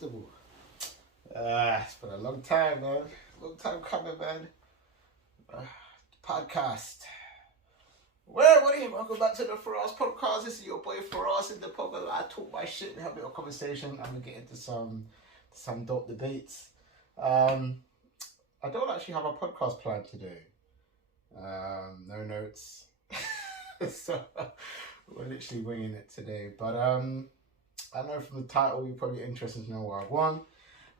comfortable. It's been a long time, man. Long time coming, man. Podcast. Well, what are you? Welcome back to the Firahs podcast. This is your boy Firahs in the podcast. I talk my shit, we have a bit of conversation. I'm gonna get into some dope debates. I don't actually have a podcast planned today. No notes. So we're literally winging it today. But I know from the title you're probably interested to know where I've won.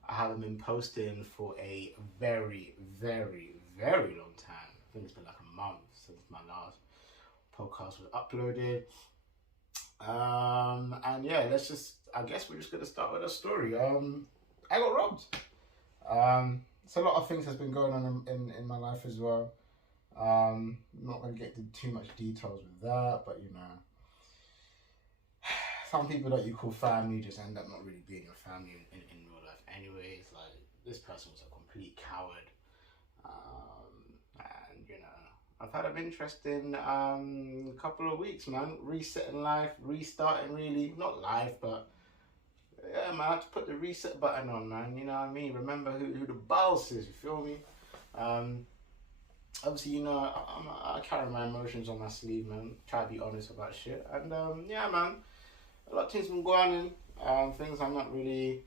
I haven't been posting for a very, very, very long time. I think it's been like a month since my last podcast was uploaded. And yeah, I guess we're just gonna start with a story. I got robbed. So a lot of things has been going on in my life as well. I'm not gonna get into too much details with that, but you know, some people that you call family just end up not really being your family in real life anyways. Like, this person was a complete coward. And you know, I've had an interesting couple of weeks, man. Resetting life, restarting really. Not life, but yeah, man, I had to put the reset button on, man. You know what I mean? Remember who the boss is, you feel me? Obviously, you know, I carry my emotions on my sleeve, man. Try to be honest about shit. And yeah, man, a lot of things been going on. Things I'm not really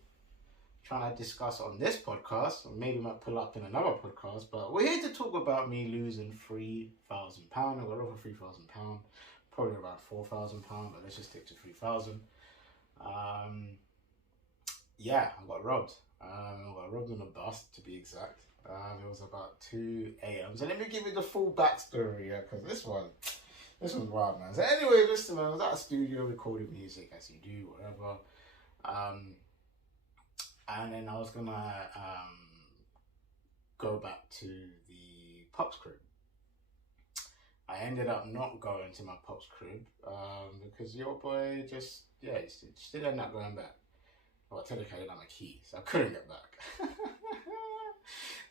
trying to discuss on this podcast, or maybe might pull up in another podcast. But we're here to talk about me losing £3,000. I got over £3,000, probably around £4,000, but let's just stick to 3,000. Yeah, I got robbed. I got robbed on a bus, to be exact. It was about 2 a.m. So let me give you the full backstory, yeah, because this was wild, man. So anyway, listen, man, I was at a studio recording music, as you do, whatever. And then I was gonna go back to the pop's crib. I ended up not going to my pop's crib because your boy just didn't end up going back. Well, technically I didn't have my key, so I couldn't get back.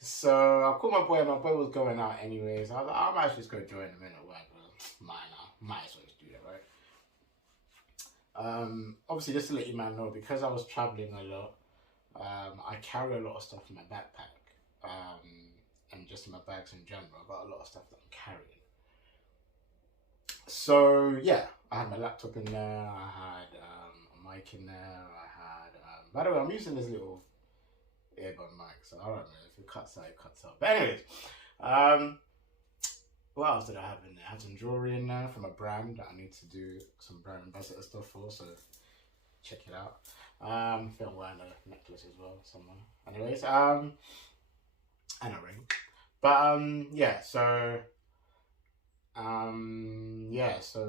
So I called my boy, and my boy was going out anyways. I was like, I might just go join him in or whatever. Might as well just do that, right? Obviously, just to let you man know, because I was traveling a lot, I carry a lot of stuff in my backpack, and just in my bags in general. I've got a lot of stuff that I'm carrying. So yeah, I had my laptop in there. I had a mic in there. I had. By the way, I'm using this little earbud mic, so I don't know if it cuts out, it cuts out. But anyways, what else did I have in there? I had some jewelry in there from a brand that I need to do some brand ambassador stuff for, so check it out. I think I'm wearing a necklace as well somewhere. Anyways, and a ring. But so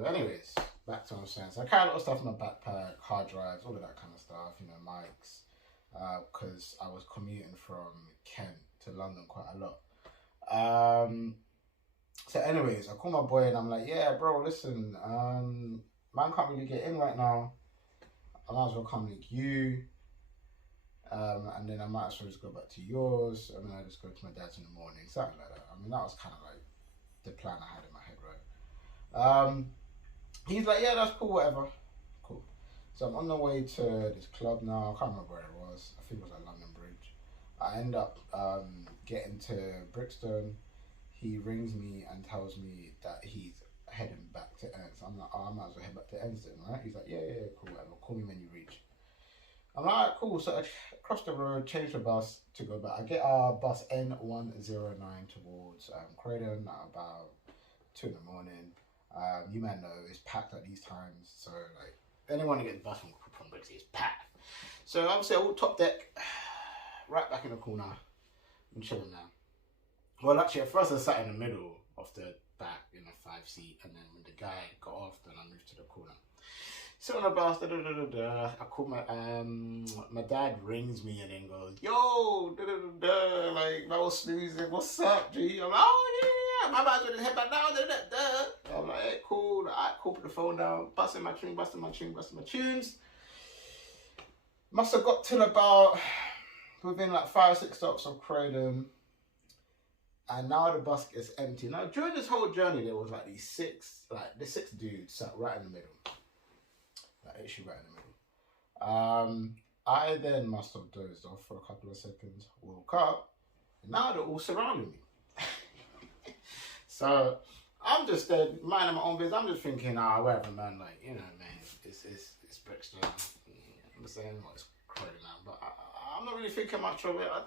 anyways, back to what I'm saying. So I carry a lot of stuff in my backpack, hard drives, all of that kind of stuff, you know, mics, because I was commuting from Kent to London quite a lot. So anyways, I call my boy and I'm like, yeah, bro, listen, man can't really get in right now. I might as well come link you. And then I might as well just go back to yours, and then I just go to my dad's in the morning, something like that. I mean, that was kind of like the plan I had in my head, right? He's like, yeah, that's cool, whatever. Cool. So I'm on the way to this club now. I can't remember where it was. I think it was at London Bridge. I end up getting to Brixton. He rings me and tells me that he's heading back to Ernst. I'm like, oh, I might as well head back to Ernst then, right? He's like, yeah, cool, whatever. Call me when you reach. I'm like, alright, cool. So I cross the road, change the bus to go back. I get our bus N109 towards Croydon at about 2 in the morning. You might know it's packed at these times. So like, anyone who gets the bus from Brixton is packed. So obviously I walk top deck, right back in the corner. I'm chilling now. Well, actually, at first I sat in the middle of the back in a 5-seat, and then when the guy got off, then I moved to the corner. Sit on the bus, I call my dad rings me and then goes, yo, like, I was snoozing, what's up, G? I'm like, oh yeah, my man's with his head back now, I'm like, hey, cool, alright, cool, put the phone down, busting my tunes. Must have got till about, within like 5 or 6 stops of Croydon, and now the bus is empty. Now, during this whole journey, there was like the 6 dudes sat right in the middle. Like, literally right in the middle. I then must have dozed off for a couple of seconds, woke up, and now they're all surrounding me. So I'm just there, minding my own business. I'm just thinking, whatever, man. Like, you know, man, it's Brixton. I'm saying, well, it's crazy now, but I'm not really thinking much of it. I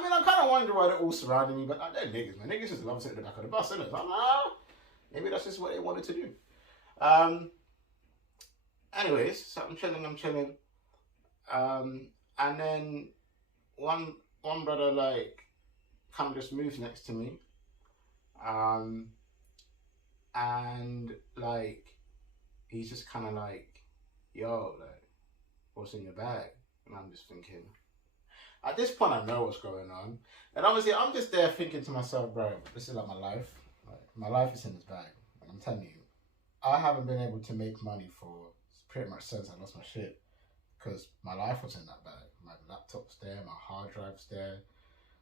mean, I kind of wonder why they're all surrounding me, but they're niggas, man. Niggas just love sitting at the back of the bus, innit? So I'm like, maybe that's just what they wanted to do. Anyways, so I'm chilling. And then one brother like kind of just moves next to me, and like he's just kind of like, yo, like, what's in your bag? And I'm just thinking, at this point I know what's going on, and obviously I'm just there thinking to myself, bro, this is like my life. Like, my life is in this bag. Like, I'm telling you, I haven't been able to make money for pretty much since I lost my shit, because my life was in that bag. My laptop's there, my hard drive's there.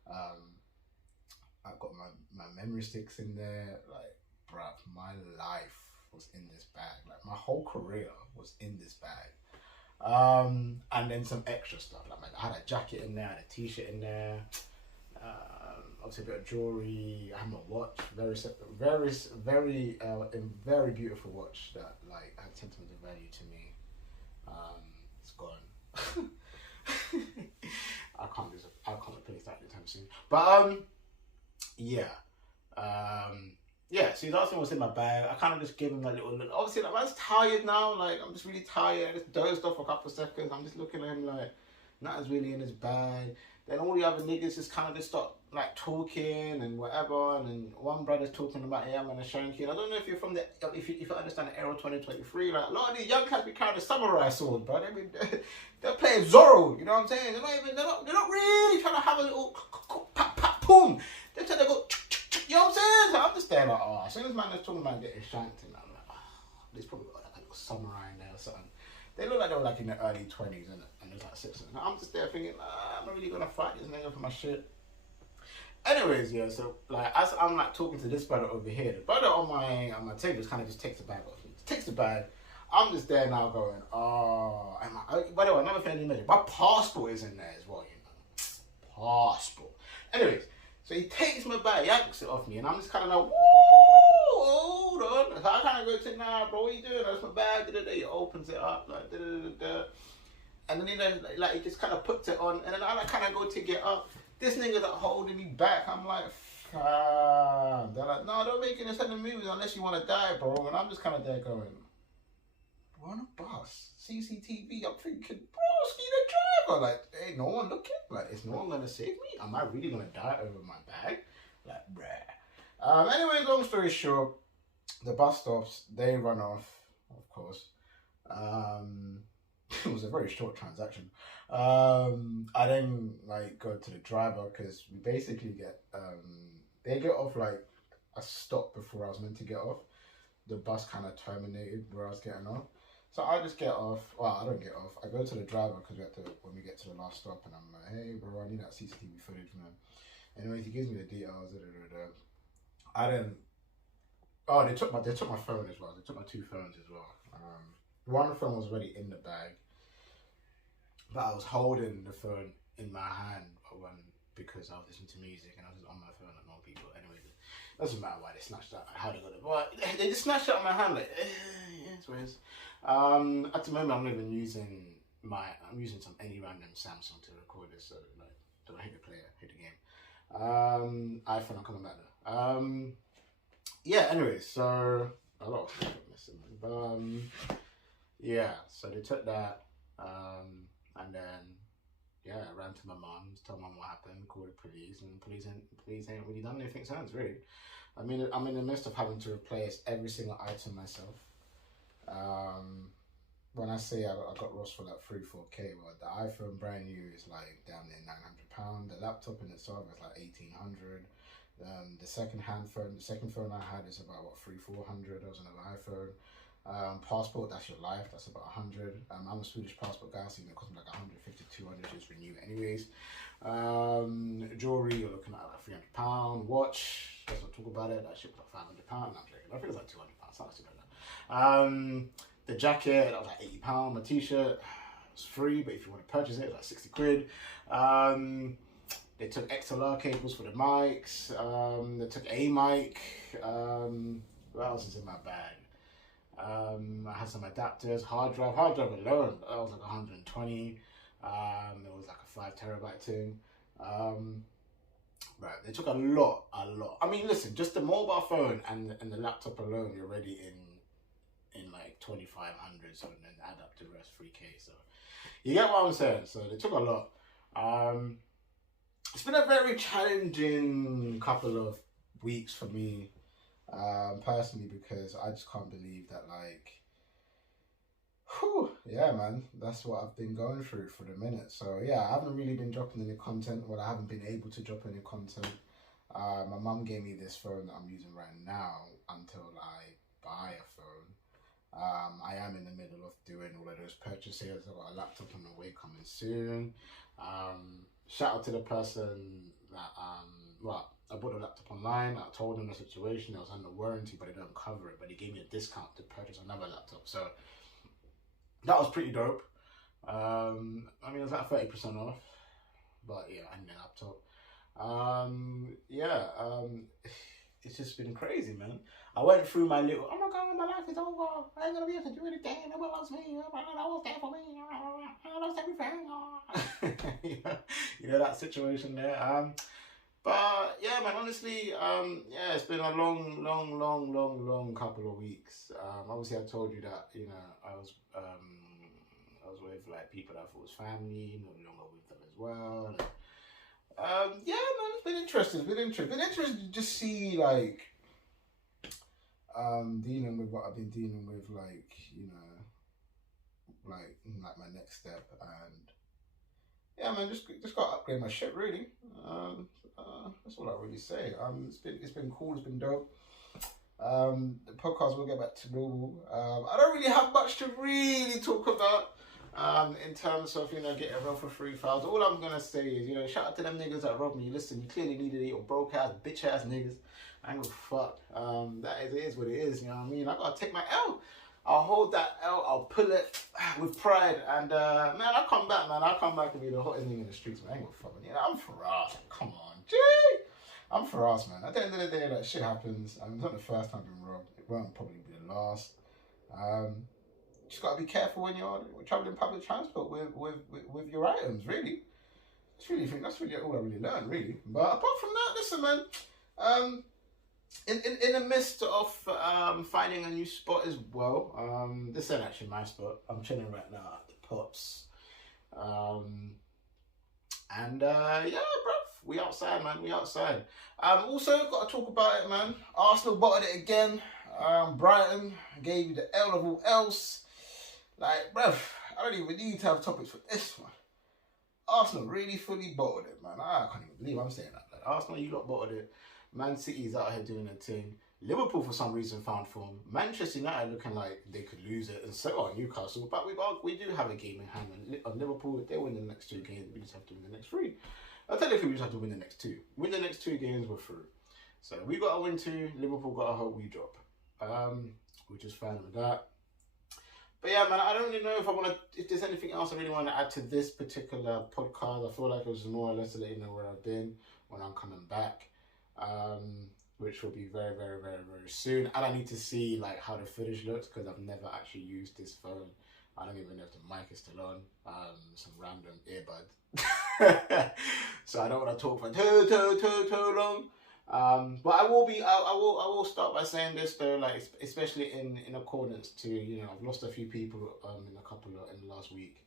I've got my memory sticks in there. Like, bruv, my life was in this bag. Like, my whole career was in this bag. And then some extra stuff. Like, I had a jacket in there, I had a t-shirt in there. Obviously a bit of jewelry. I had my watch, very beautiful watch that like had sentimental value to me. It's gone. I can't replace that anytime soon. But yeah. So he's asking what's in my bag. I kind of just give him a little look. Obviously, like, I'm just tired now. Like, I'm just really tired. I just dozed off for a couple of seconds. I'm just looking at him like, nothing's really in his bag. Then all the other niggas just kind of just start like talking and whatever. And then one brother's talking about, yeah, I'm gonna shank you. I don't know if you're from if you understand the era 2023. Like, a lot of these young cats be carrying a samurai sword, bro. They're playing Zorro. You know what I'm saying? They're not really trying to have a little pat boom. They're trying to go. You know what I'm saying? So I'm just there like, as soon as man is talking about getting shanked, and I'm like, there's probably got like a little samurai in there or something. They look like they were like in their early 20s, and there's like 6 of them. I'm just there thinking, I'm not really gonna fight this nigga for my shit. Anyways, yeah, so like as I'm like talking to this brother over here, the brother on my table just kind of just takes the bag off. He takes the bag. I'm just there now going, by the way, another thing I didn't mention, my passport is in there as well, you know. Passport. Anyways, so he takes my bag, yanks it off me, and I'm just kind of like, woo, hold on. So I kind of go to, nah, bro, what you doing? That's my bag. He opens it up, like, and then he just kind of puts it on, and then I kind of go to get up. This nigga's like holding me back. I'm like, fam. They're like, no, don't make any sense of movies unless you want to die, bro. And I'm just kind of there going, we're on a bus, CCTV. I'm thinking, bro, ski the driver. Like, ain't no one looking. Like, is no one gonna save me? Am I really gonna die over my bag? Like, bruh. Anyway, long story short, the bus stops. They run off, of course. It was a very short transaction. I then like go to the driver because we basically get they get off like a stop before I was meant to get off. The bus kind of terminated where I was getting off, so I just get off. Well, I don't get off. I go to the driver because when we get to the last stop, and I'm like, hey bro, I need that CCTV footage, man. Anyways, he gives me the details. I didn't. Oh, they took my phone as well. They took my 2 phones as well. One phone was already in the bag, but I was holding the phone in my hand because I was listening to music and I was on my phone like normal people. Anyway, it doesn't matter why they snatched that, how they got it, but they just snatched it out of my hand like, it's weird. At the moment, I'm not even using I'm using any random Samsung to record this, so like, don't hit the player, hit the game. iPhone, I'm coming back there. Yeah, anyway, so a lot of stuff I'm missing, but yeah, so they took that, and then yeah, I ran to my mum's, told mum what happened, called the police, and police ain't really done anything since, really. I mean, I'm in the midst of having to replace every single item myself. When I say I got lost for like 3-4K, well, the iPhone brand new is like down near £900. The laptop in itself is like 1,800. The second phone I had is about what 300-400. That was another iPhone. Passport, that's your life, that's about 100. I'm a Swedish passport guy, so it costs me like 150-200 to just renew anyways. Jewelry, you're looking at like £300. Watch, let's not talk about it, that shit was like £500. No, I'm joking, I think it was like £200, something like that. The jacket, that was like £80. My t-shirt, It's free, but if you want to purchase it, it's like 60 quid. They took XLR cables for the mics. They took a mic. What else is in my bag? I had some adapters, hard drive alone, that was like 120. It was like a 5 terabyte thing. Right, they took a lot. I mean, listen, just the mobile phone and the laptop alone, you're already in like 2,500, so then add up the rest 3K. So you get what I'm saying. So they took a lot. It's been a very challenging couple of weeks for me, personally, because I just can't believe that, like, whew, yeah, man, that's what I've been going through for the minute. So yeah, I haven't really been dropping any content. Well, I haven't been able to drop any content. My mum gave me this phone that I'm using right now until I buy a phone. I am in the middle of doing all of those purchases. I've got a laptop on the way coming soon. Shout out to the person that, well, I bought the laptop online. I told them the situation. It was under warranty, but they don't cover it. But they gave me a discount to purchase another laptop. So that was pretty dope. I mean, it was like 30% off. But yeah, I need a laptop. It's just been crazy, man. I went through my little, oh my god, my life is over. I ain't gonna be able to do anything. Nobody loves me. Nobody was there for me. I lost everything. You know that situation there. But yeah, man, honestly, yeah, it's been a long couple of weeks. Obviously, I told you that, you know, I was with like people that I thought was family, no longer with them as well. Yeah, man, it's been interesting. Been interesting to just see, like, dealing with what I've been dealing with, like, you know, like my next step, and yeah, man, just got to upgrade my shit, really. That's all I really say. It's been cool. It's been dope. The podcast will get back to normal. I don't really have much to really talk about. In terms of, you know, getting robbed for 3,000, all I'm gonna say is, you know, shout out to them niggas that robbed me. Listen, you clearly needed it, your broke ass, bitch ass niggas. I ain't gonna fuck. It is what it is, you know what I mean? I gotta take my L. I'll hold that L, I'll pull it with pride, and man, I'll come back, man. I'll come back and be the hottest nigga in the streets, man. I ain't gonna fuck with you. I'm Firahs. Come on, G. I'm Firahs, man. At the end of the day, like, shit happens. I mean, it's not the first time I've been robbed. It won't probably be the last. Just gotta be careful when you're traveling public transport with your items. Really, that's really all I really learned. Really, but apart from that, listen, man. In the midst of finding a new spot as well. This ain't actually my spot. I'm chilling right now at the Pops. Yeah, bruv, we outside, man. We outside. Also got to talk about it, man. Arsenal bottled it again. Brighton gave you the L of all else. Like, bruv, I don't even need to have topics for this one. Arsenal really fully bottled it, man. I can't even believe I'm saying that. Like, Arsenal, you lot bottled it. Man City's out here doing their thing. Liverpool, for some reason, found form. Manchester United looking like they could lose it, and so are Newcastle. But we do have a game in hand. And on Liverpool, if they win the next 2 games, we just have to win the next 3. I'll tell you, we just have to win the next 2. Win the next 2 games, we're through. So we got to win 2. Liverpool got to hope we drop. We're just fine with that. But yeah, man, I don't really know if there's anything else I really want to add to this particular podcast. I feel like it was more or less to let you know where I've been when I'm coming back, which will be very, very, very, very soon. And I need to see, like, how the footage looks, because I've never actually used this phone. I don't even know if the mic is still on. Some random earbud. So I don't want to talk for too long. But I will start by saying this though, like, especially in accordance to, you know, I've lost a few people in the last week,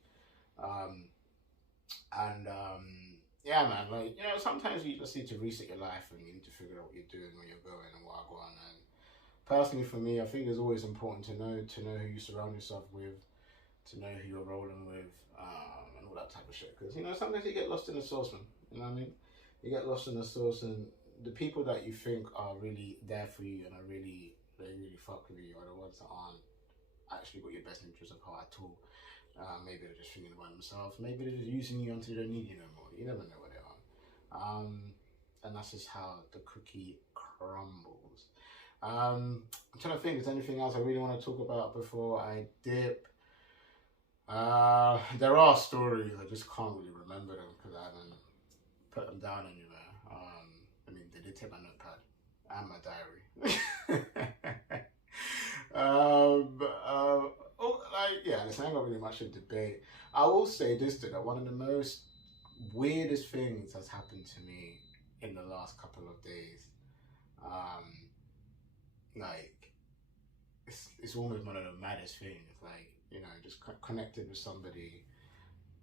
yeah, man, like, you know, sometimes you just need to reset your life and you need to figure out what you're doing, where you're going, and what I go on. And personally, for me, I think it's always important to know who you surround yourself with, to know who you're rolling with, and all that type of shit. Because, you know, sometimes you get lost in the sauce, man. You know what I mean? You get lost in the sauce, and the people that you think are really there for you and they really fuck with you are the ones that aren't actually got your best interest at heart at all. Maybe they're just thinking about themselves. Maybe they're just using you until they don't need you no more. You never know what they are. And that's just how the cookie crumbles. I'm trying to think, is there anything else I really want to talk about before I dip? There are stories. I just can't really remember them because I haven't put them down anywhere. I mean, they did take my notepad and my diary. Yeah, listen, I ain't got really much to debate. I will say this, that one of the most weirdest things has happened to me in the last couple of days. Like, it's almost one of the maddest things. Like, you know, just connected with somebody,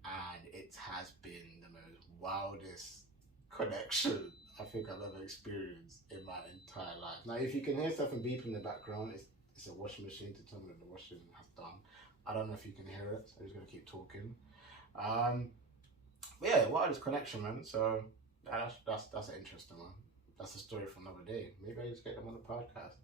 and it has been the most wildest connection I think I've ever experienced in my entire life. Now, if you can hear something beep in the background, it's a washing machine to tell me that the washing has done. I don't know if you can hear it, so I'm just gonna keep talking. But yeah, wildest connection, man. So that's an interesting one. That's a story for another day. Maybe I just get them on the podcast.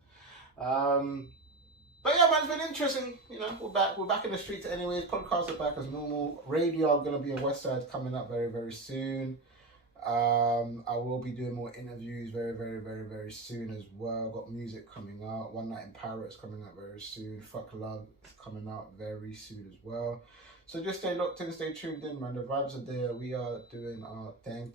But yeah, man, it's been interesting. You know, we're back in the streets anyways. Podcasts are back as normal. Radio, I'm gonna be on West Side coming up very, very soon. I will be doing more interviews very, very, very, very soon as well. Got music coming out. One Night in Paris coming out very soon. Fuck Love is coming out very soon as well. So just stay locked in, stay tuned in, man. The vibes are there. We are doing our thing.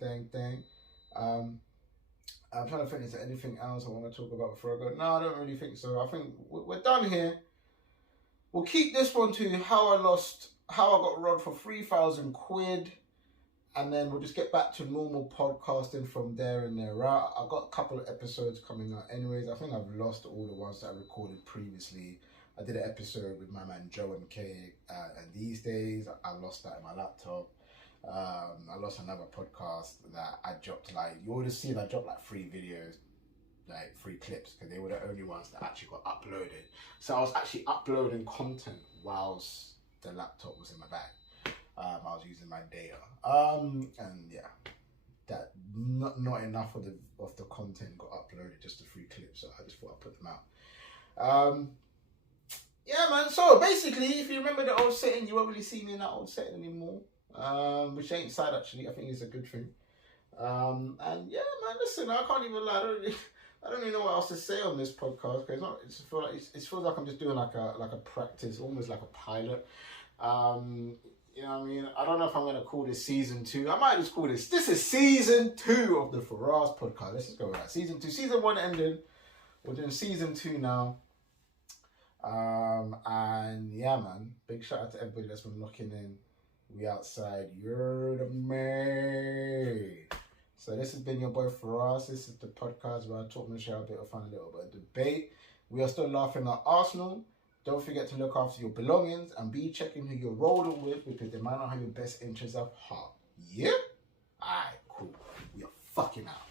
I'm trying to think, is there anything else I want to talk about before I go? No, I don't really think so. I think we're done here. We'll keep this one to how I got robbed for 3,000 quid. And then we'll just get back to normal podcasting from there and there out. I've got a couple of episodes coming out anyways. I think I've lost all the ones that I recorded previously. I did an episode with my man Joe and Kay, and these days I lost that in my laptop. I lost another podcast that I dropped, like, you would have seen I dropped like 3 videos, like 3 clips, because they were the only ones that actually got uploaded. So I was actually uploading content whilst the laptop was in my bag. I was using my data, and yeah, that not enough of the content got uploaded, just the 3 clips. So I just thought I'd put them out. Yeah, man. So basically, if you remember the old setting, you won't really see me in that old setting anymore. Which ain't sad actually. I think it's a good thing. And yeah, man. Listen, I can't even lie. I don't even know what else to say on this podcast, because it feels like I'm just doing like a practice, almost like a pilot. You know what I mean? I don't know if I'm going to call this season 2. I might just call this is season 2 of the Firahs podcast. Let's just go with that. Season 2. Season 1 ended. We're doing season 2 now. And yeah, man. Big shout out to everybody that's been looking in. We outside. You're the man. So this has been your boy Firahs. This is the podcast where I talk and share a bit of fun, a little bit of debate. We are still laughing at Arsenal. Don't forget to look after your belongings and be checking who you're rolling with, because they might not have your best interests at heart. Yeah? Alright, cool. We are fucking out.